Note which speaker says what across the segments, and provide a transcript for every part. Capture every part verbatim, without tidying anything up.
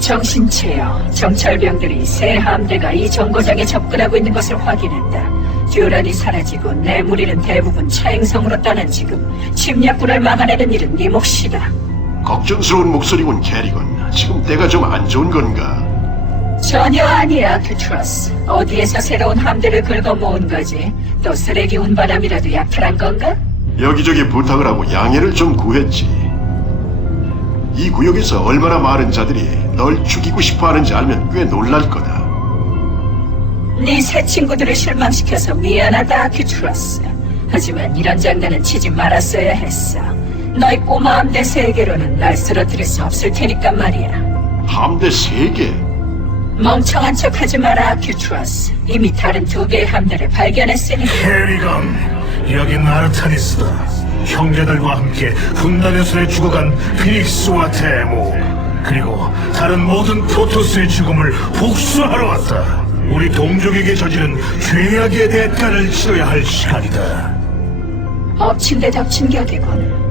Speaker 1: 정신체여, 정찰병들이 새 함대가 이 정거장에 접근하고 있는 것을 확인했다. 듀란이 사라지고 내 무리는 대부분 차행성으로 떠난 지금 침략군을 막아내는 일은 네 몫이다.
Speaker 2: 걱정스러운 목소리군, 캐리건. 지금 때가 좀 안 좋은 건가?
Speaker 1: 전혀 아니야, 큐트러스. 어디에서 새로운 함대를 긁어 모은 거지? 또 쓰레기 운반함이라도 약탈한 건가?
Speaker 2: 여기저기 부탁을 하고 양해를 좀 구했지. 이 구역에서 얼마나 많은 자들이 널 죽이고 싶어 하는지 알면 꽤 놀랄 거다.
Speaker 1: 네 새 친구들을 실망시켜서 미안하다, 큐트러스. 하지만 이런 장난은 치지 말았어야 했어. 너희 꼬마 함대 세계로는 날 쓰러뜨릴 수 없을 테니까 말이야.
Speaker 2: 함대 세 개?
Speaker 1: 멍청한 척 하지 마라, 큐트러스. 이미 다른 두 개의 함대를 발견했으니.
Speaker 3: 캐리건, 여긴 아르타니스다. 형제들과 함께 분단의 죽어간 피닉스와 데모, 그리고 다른 모든 프로토스의 죽음을 복수하러 왔다. 우리 동족에게 저지른 죄악의 대가를 치러야 할 시간이다.
Speaker 1: 엎친 데 덮친 격이군.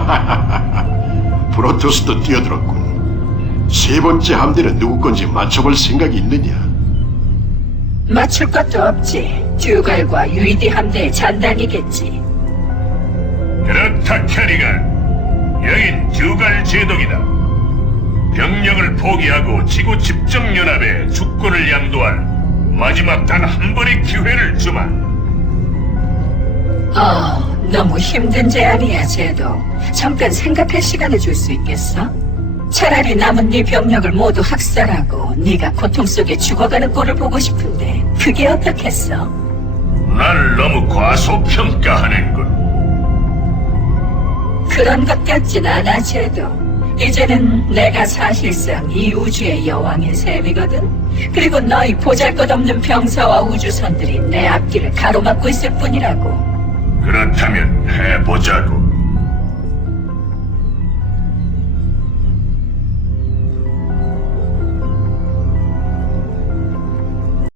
Speaker 2: 프로토스도 뛰어들었군. 세 번째 함대는 누구 건지 맞춰볼 생각이 있느냐?
Speaker 1: 맞출 것도 없지. 듀갈과 유이디 함대의 잔당이겠지.
Speaker 4: 그렇다, 캐리건. 여긴 듀갈 제독이다. 병력을 포기하고 지구 집정연합에 주권을 양도할 마지막 단 한 번의 기회를 주마.
Speaker 1: 어, 너무 힘든 제안이야, 제도. 잠깐 생각할 시간을 줄 수 있겠어? 차라리 남은 네 병력을 모두 학살하고 네가 고통 속에 죽어가는 꼴을 보고 싶은데 그게 어떻겠어?
Speaker 4: 날 너무 과소평가하는군.
Speaker 1: 그런 것 같진 않아, 제도. 이제는 내가 사실상 이 우주의 여왕인 셈이거든. 그리고 너희 보잘것없는 병사와 우주선들이 내 앞길을 가로막고 있을 뿐이라고.
Speaker 4: 그렇다면 해보자고.